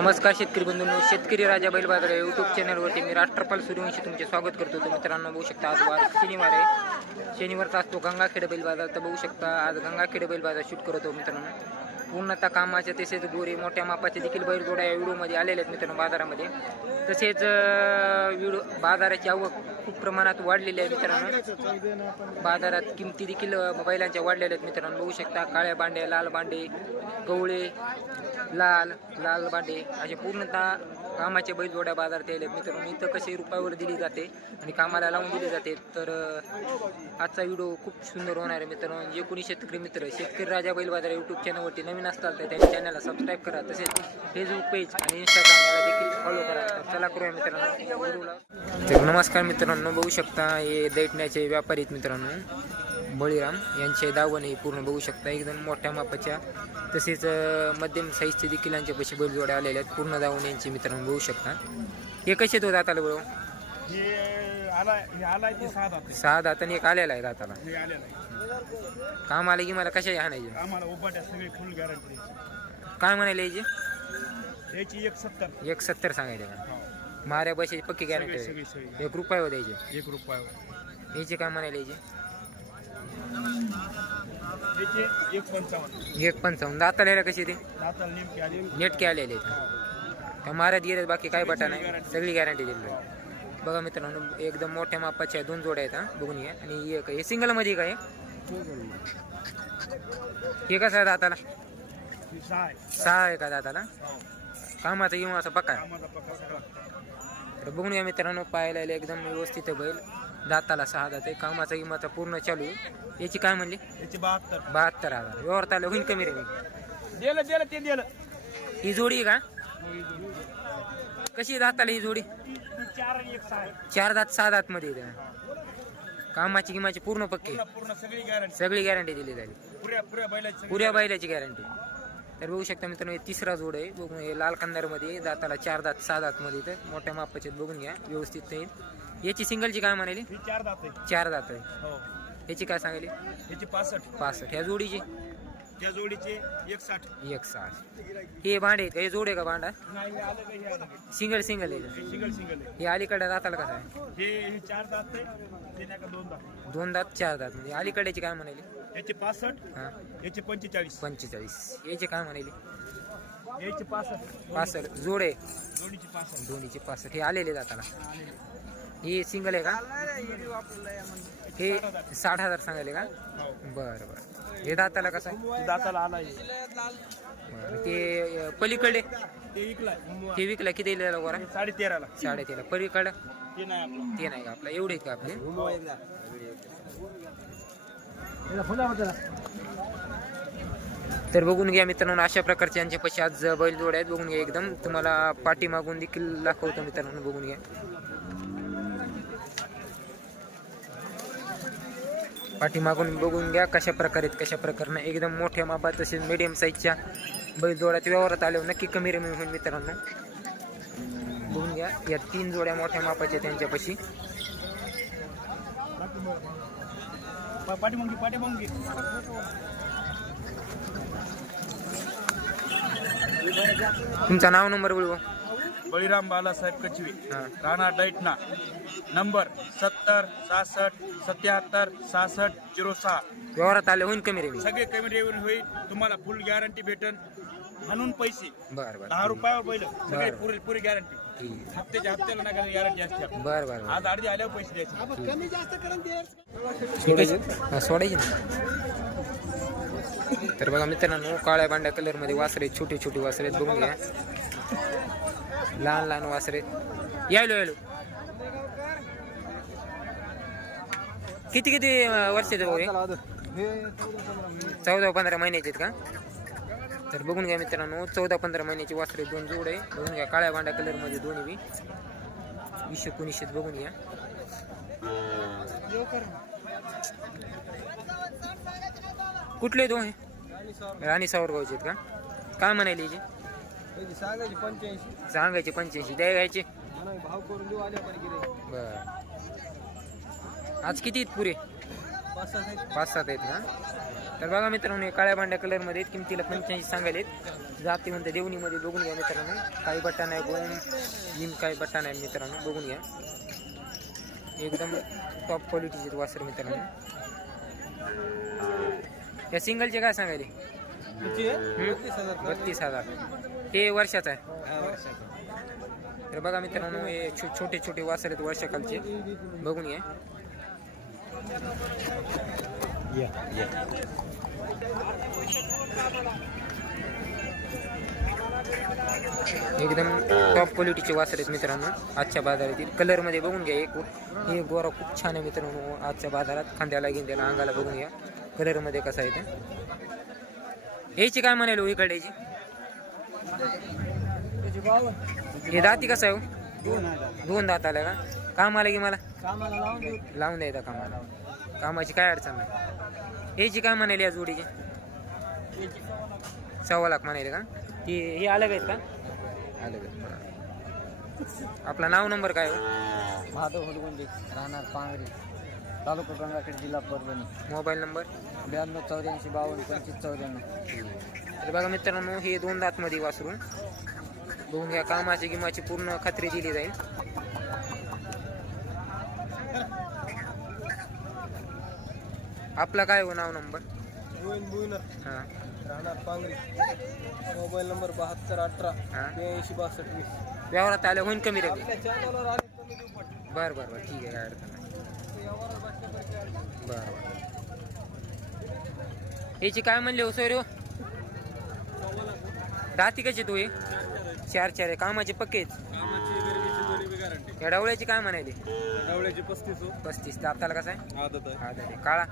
नमस्कार शेतकरी बंधूंनो शेतकरी राजा बैल बाजार यूट्यूब चॅनलवरती मी राष्ट्रपाल सूर्यवंशी तुमचे स्वागत करतो. तर मित्रांनो बघू शकता आज वार शनिवार आहे. शनिवारचा असतो गंगाखेड बैल बाजार. तर बघू शकता आज गंगाखेड बैल बाजार शूट करतो मित्रांनो. पूर्णतः कामाचे तसेच गोरे मोठ्या मापाचे देखील बैलजोड्या या व्हिडिओमध्ये आलेले आहेत मित्रांनो बाजारामध्ये. तसेच विडो व्हिडिओ बाजाराची आवक खूप प्रमाणात वाढलेली आहे मित्रांनो. बाजारात किमती देखील बैलांच्या वाढलेल्या आहेत मित्रांनो. बघू शकता काळ्या बांडे लाल बांडे गवळे लाल लाल बांडे असे पूर्णतः कामाचे बैलजोड्या बाजार बाजारात यायले मित्रांनो. इथं कसे रुपयावर दिली जाते आणि कामाला लावून दिली जाते तर आजचा व्हिडिओ खूप सुंदर होणार आहे मित्रांनो. जे कोणी शेतकरी मित्र शेतकरी राजा बैल बाजार यूट्यूब चॅनलवरती नवीन असतात तर त्यांच्या चॅनलला सबस्क्राईब करा. तसेच फेसबुक पेज आणि इंस्टाग्राम याला देखील फॉलो करा. तर चला करूया मित्रांनो तर नमस्कार मित्रांनो. बघू शकता हे दैटण्याचे व्यापारी आहेत मित्रांनो. बळीराम यांचे दावण हे पूर्ण बघू शकता. एकदम मोठ्या मापाच्या तसेच मध्यम साईजचे देखील यांच्यापाशी बैलजोड्या आलेल्या आहेत. पूर्ण दावण यांचे मित्रांनो बघू शकता. हे कसे तो दाताला बरोबर हे आलाय ते सहा दात. एक आलेला आहे दाताला. आलेलं काम आलं की मला कशा आणायचे काय म्हणायला यायचे याची एक सत्तर. सांगायचे का? हो. माऱ्या बसायची पक्की गॅरंटी एक रुपयावर द्यायचे एक रुपयावर याचे काय म्हणायला यायचे याचे? एक पंचावन्न. दाताला कशी ते? नेटके आलेले आहेत. माऱ्यात गेले बाकी काय बटा नाही सगळी गॅरंटी दिली. बघा मित्रांनो एकदम मोठ्या मापाच्या दोन जोड्या आहेत हा. बघून घ्या. आणि एक हे सिंगलमध्ये काय हे कसं आहे दाताला? सहा आहे. का दाताला? हो. कामाचा किंवा असा पक्का तर बघून घ्या मित्रांनो पाहायला एकदम व्यवस्थित आहे बैल. दाताला सहा दात आहे. कामाचा किंमाचा पूर्ण चालू आहे. याची काय म्हणली? याची बहात्तर. बहात्तर हजार. व्यवहार आलं होईल कमी रे दिलं दिलं ते दिलं. ही जोडी आहे का? कशी दाताला ही जोडी? चार आणि एक सहा आहे. चार दात सहा दात मध्ये येते. कामाची किमाची पूर्ण पक्की. पूर्ण पूर्ण सगळी गॅरंटी सगळी गॅरंटी दिली जाईल. पुऱ्या पुऱ्या बैलाची सगळी पुऱ्या बैलाची गॅरंटी तर बघू शकता मित्रांनो हे तिसरा जोड आहे. बघून हे लाल मध्ये दाताला चार दात सहा दात मध्ये तर मोठ्या मापाचे आहेत, बघून घ्या. व्यवस्थित येईल. याची सिंगलची काय म्हणाली? ही चार दात आहे. चार दात आहे. हो. याची काय सांगली? याची पासष्ट. पासष्ट. ह्या जोडीची? त्या जोडीचे एक साठ एक साठ हे भांडे आहेत का? हे जोड का भांडा? नाही हे आलं का हे आलं का? सिंगल सिंगल आहे. हे सिंगल सिंगल आहे. हे अलीकडे दाताला कसं आहे हे हे चार दात आहे. ते नाही का दोन दात? दोन दात चार दात. म्हणजे अलीकडेची काय म्हणाली? याचे पासष्ट हा. याचे पंचेचाळीस. पंचेचाळीस. याची काय म्हणाली? याचे पासष्ट. पासष्ट. जोड जोडीचे पासष्ट. दोन्हीचे पासष्ट. हे आलेले दाताला. हे सिंगल आहे का? हे साठ हजार सांगायले का? हो. बरं बरं. हे दाताला कसं आहे? दाताला आलाय बरं ते पलीकडे? ते विकला किती दिलेला गोरा साडे तेराला साडे तेरा पलीकडं? ते नाही का आपला? एवढे का आपले? तर बघून घ्या मित्रांनो अशा प्रकारचे यांच्या पैसे आज बैल जोड आहेत. बघून घ्या एकदम. तुम्हाला पाठी मागून देखील दाखवतो मित्रांनो बघून घ्या. पाठी मागून बघून घ्या कशा प्रकारे आहेत, कशा प्रकारे नाही. एकदम मोठ्या मापात तसेच मिडियम साईजच्या बैल जोड्यात व्यवहारात आल्यावर नक्की कमी रमी होईल मित्रांनो. बघून घ्या या तीन जोड्या मोठ्या मापाच्या त्यांच्यापाशी. तुमचा नाव नंबर बोलवा. बळीराम बालासाहेब कचवी हां. राणा दैटना नंबर सत्तर सहासष्ट सत्याहत्तर सहासष्ट झिरो सहा. व्यवहारात आले होईल कमी रमी सगळे कमी रेवन होईल. तुम्हाला फुल गॅरंटी भेटन. म्हणून पैसे. बरं बरं. दहा रुपयावर पहिलं सगळे बरं. पुरी पुरी गॅरंटी हप्त्याच्या हप्त्याला नका गॅरंटी असते आपली. बरं बरं आज अर्धी आल्यावर पैसे द्यायचे. सोडायची? हा, सोडायची ना. तर बघा मित्रांनो काळ्या बांड्या कलरमध्ये वासरे छोटे छोटे वासरे आहेत, बघून घ्या. लहान लहान वासरे. यायलो यायलो किती किती वर्षाचे भाऊ हे? चौदा पंधरा महिन्याचे आहेत का? तर बघून घ्या मित्रांनो चौदा पंधरा महिन्याची वासरे दोन जोड आहे. बघून घ्या काळ्या बांड्या कलरमध्ये दोन्ही बी. वीस एकोणीसशे बघून घ्या. कुठले दोन? हे राणी सावरगावचे आहेत का? काय म्हणायला याचे सांगायची पंच्याऐंशी. सांगायचे पंच्याऐंशी द्या घ्यायचे. भाव करून देऊ आल्या बर. आज किती आहेत पुरे? पाच सात आहेत. ना? तर बघा मित्रांनो काळ्या बांड्या कलरमध्ये. किमतीला पंच्याऐंशी सांगायलेत जाते म्हणते देवणीमध्ये बघून घ्या मित्रांनो. काही बट्टा नाही गोम जिम काही बट्टा नाही मित्रांनो बघून घ्या. एकदम टॉप क्वालिटीचे वासर मित्रांनो. या सिंगलचे काय सांगायले बत्तीस हज़ार. बत्तीस हज़ार. हे वर्षाचं आहे. हा, वर्षाचा. तर बघा मित्रांनो हे छो- छोटे छोटे वासर आहेत वर्षाखालचे बघून घ्या. एकदम टॉप क्वालिटीचे वासर आहेत मित्रांनो आजच्या बाजारातील. कलरमध्ये बघून घ्या एक हे गोरा खूप छान आहे मित्रांनो आजच्या बाजारात. खांद्याला घेऊन अंगाला बघून घ्या. कलरमध्ये कसा आहे ते. याची काय म्हणाल हो इकडे त्याची बावन्न. हे दाती कसं आहे हो? दोन दात आल्या का? काम आलं की मला? लावून द्यायचा कामाला. कामाची काय अडचण नाही. याची काय म्हणाली या जोडीची? सव्वा लाख म्हणाले का? ती हे अलग आहेत का? अलग आहेत. आपला नाव नंबर काय हो? महादेव हुलगुंडी राहणार पांगरी तालुका गंगाखेड जिल्हा परभणी. Mobile number? ब्याण्णव चौऱ्याऐंशी बावन्न पंचवीस चौऱ्याण्णव. तर बघा मित्रांनो हे दोन दातमध्ये वासरून बघून घ्या कामाची गिमाची पूर्ण खात्री दिली जाईल. आपला काय हो नाव नंबर? हां. राहणार पांगरी. मोबाईल नंबर बहात्तर अठरा ब्याऐंशी बासष्ट वीस. व्यवहारात आले होईन कमी रेट पडते बरं बरं बरं ठीक आहे काय अडचण नाही. बरं बरं. याची काय म्हणले हो सोयरे हो राती कशी तू हे? चार चार आहे कामाचे पक्के आहेत. कामाची गरजेची दोन्ही बी गॅरंटी या डावळ्याची काय म्हणायली डावळ्याची पस्तीस हो. पस्तीस. दाताला कसं आहे? आदत आहे. आदत आहे. काळा?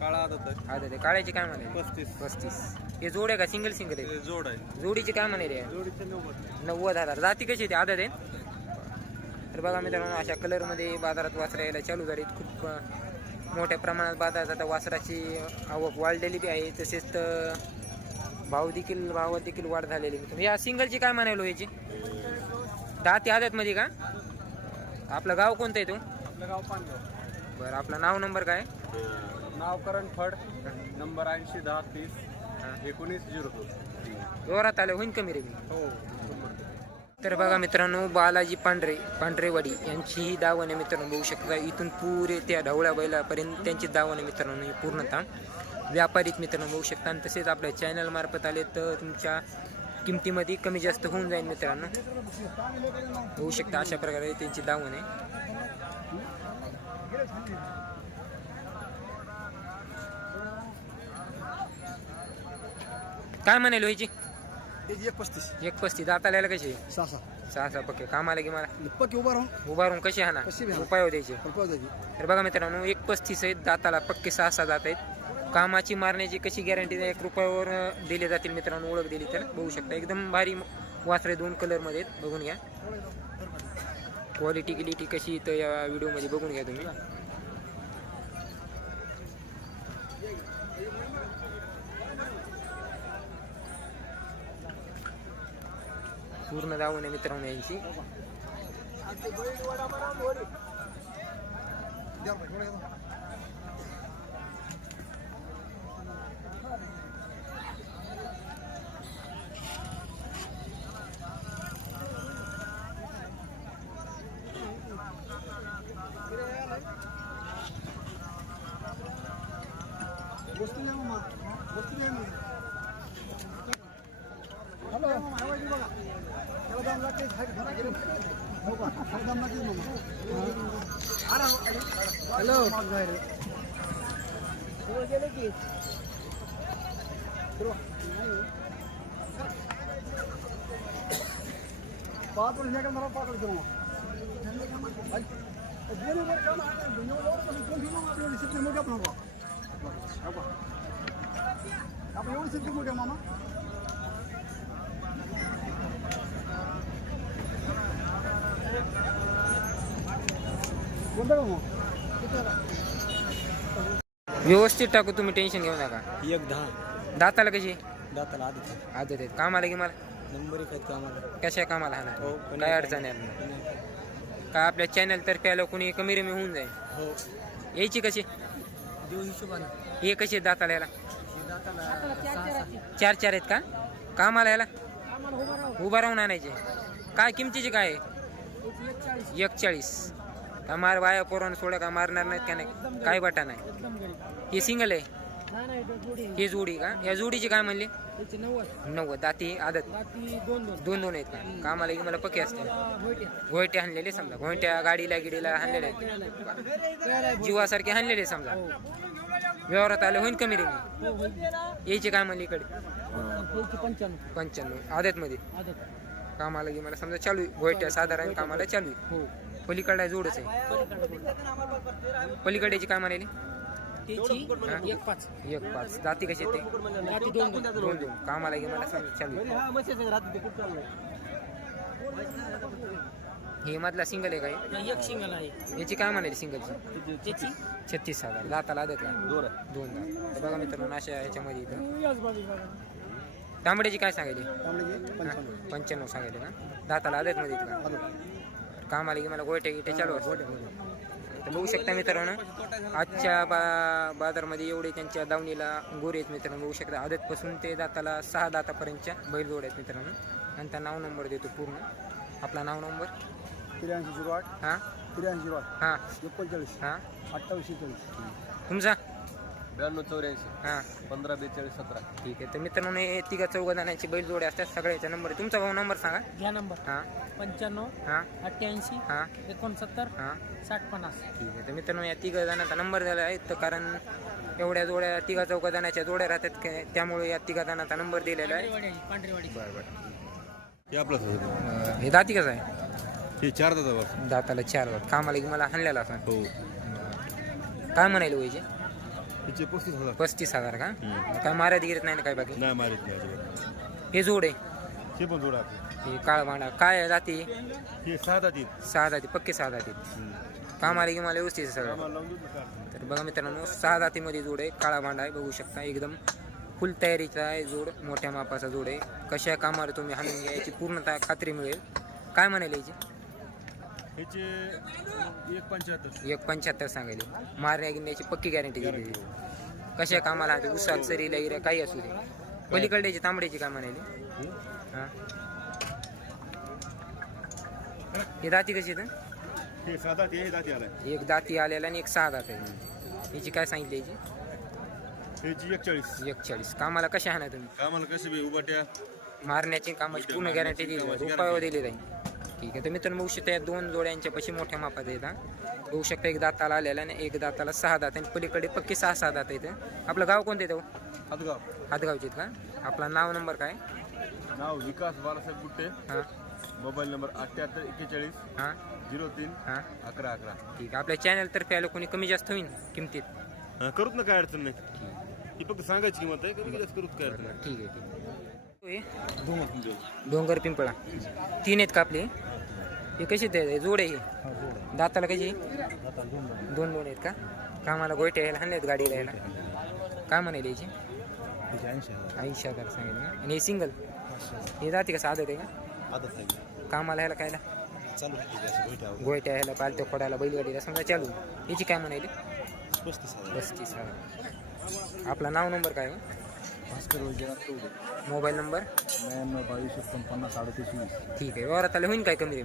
काळा आदत आहे. आदत आहे. काळ्याची काय म्हणाली? पस्तीस. पस्तीस. हे जोड आहे का? सिंगल सिंगल आहे? जोड आहे. जोडीची काय म्हणाली? जोडीचे नव्वद. नव्वद हजार. जाती कशी आहे ती? आदत आहे? तर बघा मित्रांनो अशा कलरमध्ये बाजारात वासरा यायला चालू झालीत. खूप मोठ्या प्रमाणात बाजारात आता वासराची आवक वाढलेली बी आहे. तसेच तर भाव देखील भावात देखील वाढ झालेली. या सिंगलची काय म्हणालो याची? दहा ते आदतमध्ये का? आपलं गाव कोणतं आहे तो? आपलं गाव पानगाव. बरं आपलं नाव नंबर काय? नाव करण फड नंबर ऐंशी दहा तीस एकोणीस झिरो दोन. जोरात आलं होईन कमी रे मी. हो तर बघा मित्रांनो बालाजी पांढरे पांढरेवाडी यांची ही दावण आहे मित्रांनो बघू शकता इथून पुरे त्या ढवळ्या बैलापर्यंत त्यांची दावण आहे मित्रांनो ही पूर्णतः. व्यापारीत मित्रांनो बघू शकता. आणि तसेच आपल्या चॅनल मार्फत आले तर तुमच्या किमतीमध्ये कमी जास्त होऊन जाईल मित्रांनो. बघू शकता अशा प्रकारे त्यांची दावण आहे. काय म्हणाल त्याची एक पस्तीस एक पस्तीस दाताला कशी आहे? सहा सहा. पक्के. कामाला की मला? पक्की उभा राहून. उभा राहून कशी हा कशी हाणा. उपाय द्यायचे. तर बघा मित्रांनो एक पस्तीस आहेत दाताला पक्के सहा सहा दात आहेत. कामाची मारण्याची कशी गॅरंटी एक रुपयावर दिले जातील मित्रांनो ओळख दिली तर बघू शकता. एकदम भारी वासरे दोन कलरमध्ये आहेत बघून घ्या. क्वालिटी गिलिटी कशी तर या व्हिडिओमध्ये बघून घ्या तुम्ही. पूर्ण दावून आहे मित्रांनो यांची. हॅलो पाच वर्ष का मला पाच वर्ष आपण एवढं सिद्धी मोठ्या मामा कोणतं का मग व्यवस्थित टाकू तुम्ही टेन्शन घेऊ नका. एक दहा. दाताला कशी? दाताला आधी आदत आहेत कामाला की मला? नंबर एक आहेत कामाला. कशा कामाला हा हो, काय अडचण आहे? आपल्याला? काय आपल्या चॅनल तर्फे आलं कोणी कमी रमी होऊन जाईल. हो. यायची कशी? देऊ हिशोबाने हे कशी दाताला याला? हे दाताला चार चार आहेत. का? कामाला याला? उभा राहून आणायचे. काय किमतीचे काय आहे? एकचाळीस का मार वाया पोरानं सोडा का मारणार नाहीत का नाही? काय बटा नाही. हे सिंगल आहे. ही जोडी का? या जोडीची काय म्हणली? नव्वद. दाती आदत. दोन दोन आहेत का? कामाला की मला पक्के असते घोयटे हाणलेले समजा. घोयट्या गाडीला गिडीला हाणलेले आहेत. जीवासारखे हाणलेले समजा. व्यवहारात आले होईन कमी रेंज यायची काय म्हणली इकडे? पंच्याण्णव. आदत मध्ये कामाला की मला समजा चालू आहे. घोयट्या साधारण कामाला चालू आहे. पलीकडे जोडच आहे. पलीकडेची काय म्हणाली? एक पाच. एक पाच. जाती कशी ते? दोन दोन. दोन दोन. कामाला की मला समजा चालू आहे. हे मधला सिंगल आहे काय एक सिंगल आहे. याची काय म्हणाली सिंगलची छत्तीस हजार. दाताला आदत का दोन. दात तर बघा मित्रांनो अशा याच्यामध्ये इथं. तांबड्याची काय सांगायली? पंच्याण्णव. सांगायले का दाताला आदत मध्ये का? कामाला की मला गोटे गिटे चालू असते तर बघू शकता मित्रांनो आजच्या बा बाजारमध्ये एवढे त्यांच्या दावणीला गोरे आहेत मित्रांनो बघू शकता. आदतपासून ते दाताला सहा दातापर्यंतच्या बैलजोड आहेत मित्रांनो. आणि त्या नाव नंबर देतो पूर्ण. आपला नाव नंबर? त्र्याऐंशी झिरो आठ. हां. त्र्याऐंशी झिरो आठ. हां. एकोणचाळीस. हां. अठ्ठावीस चाळीस तुमचा? ब्याण्णव चौऱ्याऐंशी. हां. पंधरा बेचाळीस सतरा. ठीक आहे. तर मित्रांनो हे तिघा चौघा जणांची बैल जोडे असतात सगळ्याचा नंबर. आहे. तुमचा भाऊ नंबर सांगा. घ्या नंबर. हां. पंच्याण्णव हां. अठ्ठ्याऐंशी हां. एकोणसत्तर हां. साठ पन्नास. ठीक आहे. तर मित्रांनो या तिघा जणांचा नंबर दिला आहे. तर कारण एवढ्या जोड्या तिघा चौघा जणांच्या जोड्या राहतात काय त्यामुळे या तिघा जणांचा नंबर दिलेला आहे. पांढरेवाडी पांढरेवाडी. बरं बरं. हे आपलं अं, हे दाती कसं आहे? हे चार दादा दाताला चार दात. कामाला की मला हाणलेला असा. हो. काय म्हणायला वयचे पस्तीस हजार. पस्तीस हजार का? काय मारायला गिरत नाही ना काय बाकी? नाही मारित नाही अजिबात. हे जोड आहे. हे पण जोडा आपले हे काळ भांडा. काय आहे जाती? हे सहा दातीत सहा दाती पक्के सहा दाती कामाला की मला व्यवस्थित आहे सगळं. लावून देऊ का? तर बघा मित्रांनो सहा जातीमध्ये जोड आहे. काळा भांडा आहे बघू शकता. एकदम फुल तयारीचा आहे जोड मोठ्या मापाचा जोड आहे. कशा कामावर तुम्ही हाणून घ्या याची पूर्णतः खात्री मिळेल. काय म्हणाल याची? ह्याचे एक पंच्याहत्तर. एक पंच्याहत्तर सांगायले. मारण्या गिरण्याची पक्की गॅरंटी दिलेली. कशा कामाला हाते उसात सरीला गिऱ्या काही असू दे. पलीकडल्याची तांबड्याची काय म्हणाली हां? हे दाती कशी आहेत हं? हे सहा दाती हे दाती आलाय. एक दाती आलेला आणि एक सहा दात आहे. याची काय सांगितली याची? ह्याची एकचाळीस. एकचाळीस. कामाला कशा हाणा तुम्ही? कामाला कसे बी उभाट्या मारण्याची कामाची पूर्ण गॅरंटी दिली. रुपयावर दिली जाईल ठीक आहे. तर मित्रांनो बघू शकता या दोन जोड्यांच्या पशी मोठ्या मापात हा. बघू शकता एक दाताला आलेला आणि एक दाताला सहा दात आणि पलीकडे पक्की सहा सहा दात आहेत आपलं गाव कोणतं येतं हातगाव. हातगावचे का? आपला नाव नंबर काय? नाव विकास बाळासाहेब गुट्टे. हां. मोबाईल नंबर अठ्ठ्याहत्तर एक्केचाळीस. हां. झिरो तीन. हां. अकरा अकरा. ठीक आहे. आपल्या चॅनलतर्फे आलं कोणी कमी जास्त होईल किमतीत? हा, करूत ना काय अडचण नाही. ही फक्त सांगायची किंमत आहे कमी जास्त करूत काय अडचण नाही. ठीक आहे ठीक आहे. डोंगर पिंपळा. तीन आहेत का आपले? हे कसे ते जोड आहे हे दाताला कशी दोन दोन. आहेत का? कामाला गोयटे यायला हाणलेत गाडीला यायला. काय म्हणाले याची? ऐंशी हजार. सांगितलं? आणि हे सिंगल? हे जाते का? साधं आहे का? कामाला ह्याला कायला? गोयट्या ह्याला पालत्या खोडायला बैलगाडीला समजा चालू. याची काय म्हणाली? पस्तीस हजार. आपला नाव नंबर काय हो? Bhaskar Vaijnath Chaudhari mobile number? ब्याण्णव बावीस एकोणपन्नास अडतीस वीस. ठीक आहे. व्यवहारात आले होईन काय कमी